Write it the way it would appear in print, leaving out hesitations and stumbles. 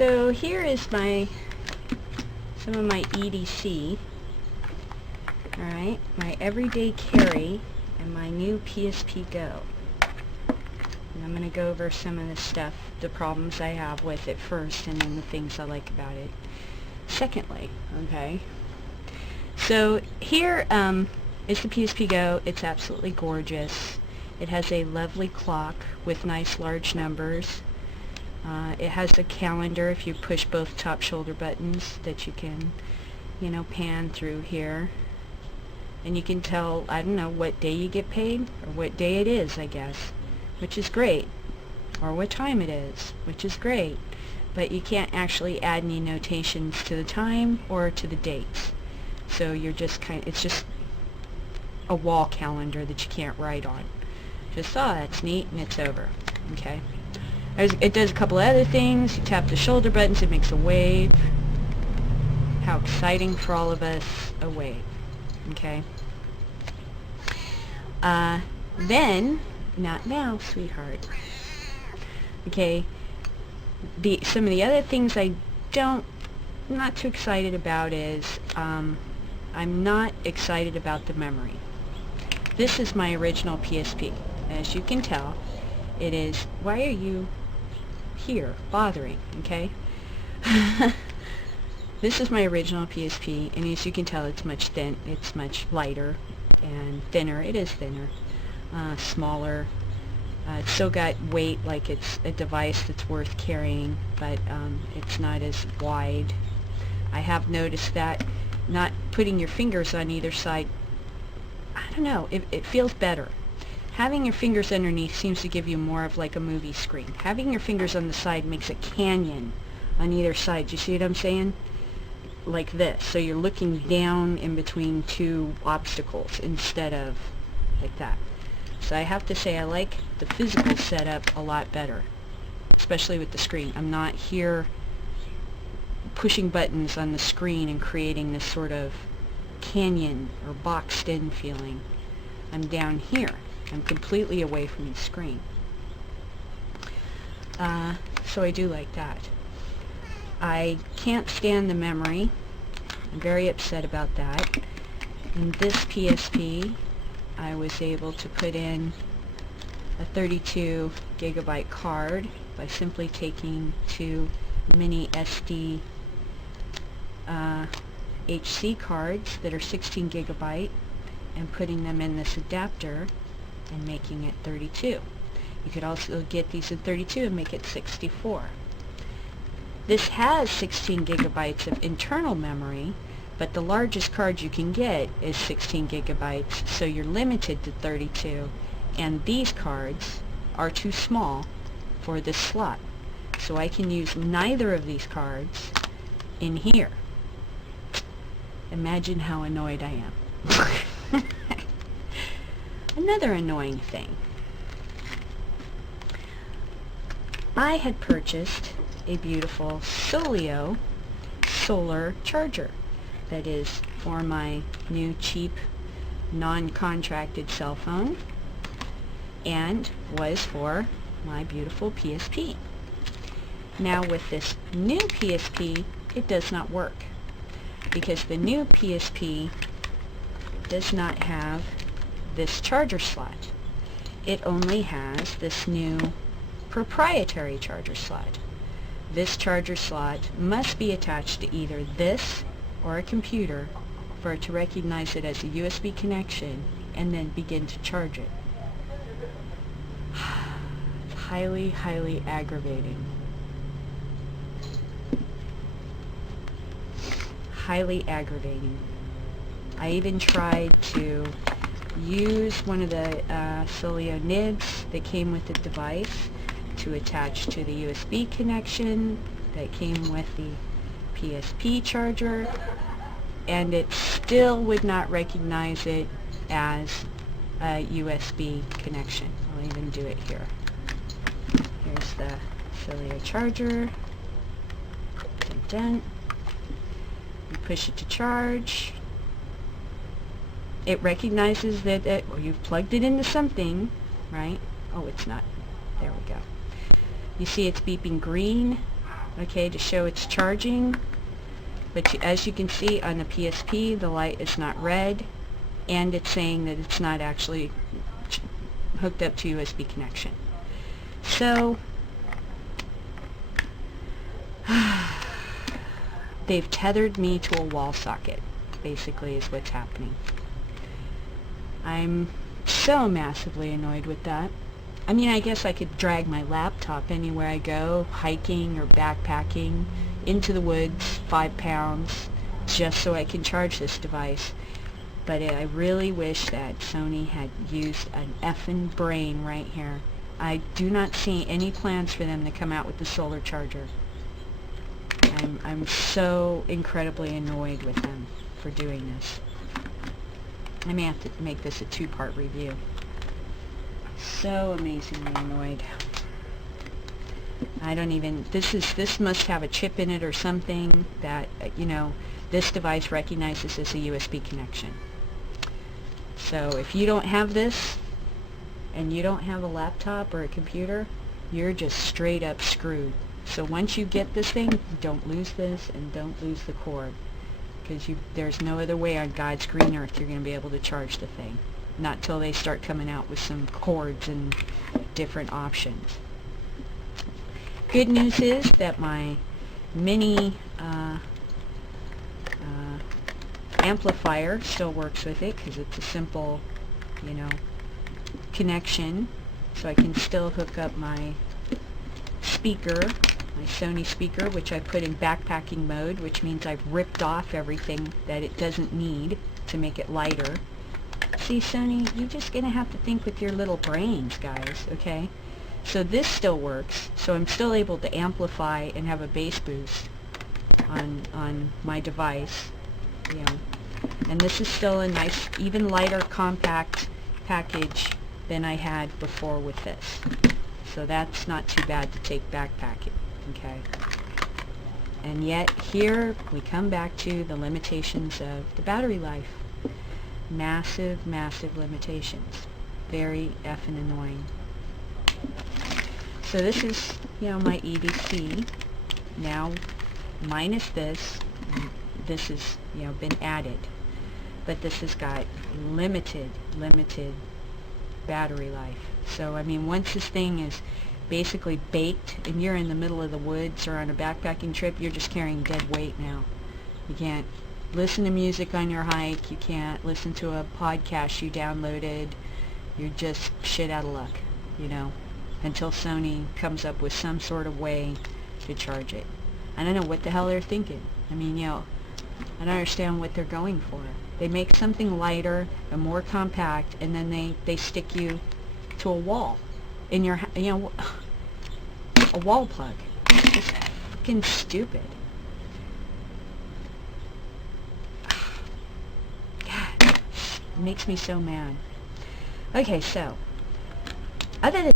So here is some of my EDC, alright, my everyday carry, and my new PSP GO. And I'm going to go over some of the stuff, the problems I have with it first, and then the things I like about it secondly, okay? So here is the PSP GO. It's absolutely gorgeous. It has a lovely clock with nice large numbers. It has a calendar if you push both top shoulder buttons that you can, you know, pan through here. And you can tell, I don't know, what day you get paid, or what day it is, I guess, which is great. Or what time it is, which is great. But you can't actually add any notations to the time or to the dates. So you're just it's just a wall calendar that you can't write on. Just, oh, that's neat, and it's over. Okay. It does a couple of other things. You tap the shoulder buttons, it makes a wave. How exciting for all of us, a wave. Okay. Then, not now, sweetheart. Okay. Some of the other things I'm not too excited about is, I'm not excited about the memory. This is my original PSP. As you can tell, it is, why are you here bothering, okay? This is my original PSP, and as you can tell, it's much lighter and thinner. It is thinner, smaller. It's still got weight, like it's a device that's worth carrying, but it's not as wide. I have noticed that not putting your fingers on either side, I don't know, it feels better. Having your fingers underneath seems to give you more of like a movie screen. Having your fingers on the side makes a canyon on either side. Do you see what I'm saying? Like this. So you're looking down in between two obstacles instead of like that. So I have to say I like the physical setup a lot better, especially with the screen. I'm not here pushing buttons on the screen and creating this sort of canyon or boxed in feeling. I'm down here. I'm completely away from the screen. So I do like that. I can't stand the memory. I'm very upset about that. In this PSP, I was able to put in a 32 gigabyte card by simply taking two mini SD HC cards that are 16 gigabyte and putting them in this adapter and making it 32. You could also get these in 32 and make it 64. This has 16 gigabytes of internal memory, but the largest card you can get is 16 gigabytes, so you're limited to 32, and these cards are too small for this slot. So I can use neither of these cards in here. Imagine how annoyed I am. Another annoying thing. I had purchased a beautiful Solio solar charger that is for my new cheap non-contracted cell phone and was for my beautiful PSP. Now with this new PSP, it does not work because the new PSP does not have this charger slot. It only has this new proprietary charger slot. This charger slot must be attached to either this or a computer for it to recognize it as a USB connection and then begin to charge it. It's highly, highly aggravating. Highly aggravating. I even tried to use one of the Solio nibs that came with the device to attach to the USB connection that came with the PSP charger, and it still would not recognize it as a USB connection. I'll even do it here. Here's the Solio charger. Dun dun. You push it to charge. It recognizes that you've plugged it into something, right? Oh, it's not. There we go. You see it's beeping green. okay, to show it's charging. But as you can see on the PSP, the light is not red, and it's saying that it's not actually hooked up to USB connection. So they've tethered me to a wall socket, basically, is what's happening. I'm so massively annoyed with that. I mean, I guess I could drag my laptop anywhere I go, hiking or backpacking, into the woods, 5 pounds, just so I can charge this device. But I really wish that Sony had used an effing brain right here. I do not see any plans for them to come out with the solar charger. I'm so incredibly annoyed with them for doing this. I may have to make this a 2-part review. So amazingly annoyed. I don't even, this must have a chip in it or something that, you know, this device recognizes as a USB connection. So if you don't have this, and you don't have a laptop or a computer, you're just straight up screwed. So once you get this thing, don't lose this and don't lose the cord. Because there's no other way on God's green earth you're going to be able to charge the thing. Not till they start coming out with some cords and different options. Good news is that my mini amplifier still works with it, because it's a simple, you know, connection. So I can still hook up my speaker, my Sony speaker, which I put in backpacking mode, which means I've ripped off everything that it doesn't need to make it lighter. See, Sony, you're just going to have to think with your little brains, guys, okay? So this still works, so I'm still able to amplify and have a bass boost on my device, you know. And this is still a nice, even lighter, compact package than I had before with this. So that's not too bad to take backpacking, okay? And yet, here we come back to the limitations of the battery life. Massive, massive limitations. Very effing annoying. So this is, you know, my EDC. Now, minus this, this has, you know, been added. But this has got limited battery life. So, I mean, once this thing is basically baked and you're in the middle of the woods or on a backpacking trip, you're just carrying dead weight now. You can't listen to music on your hike. You can't listen to a podcast you downloaded. You're just shit out of luck, you know, until Sony comes up with some sort of way to charge it. I don't know what the hell they're thinking. I mean, you know, I don't understand what they're going for. They make something lighter and more compact, and then they stick you to a wall in your, you know, a wall plug. It's fucking stupid. God, it makes me so mad. Okay, so other than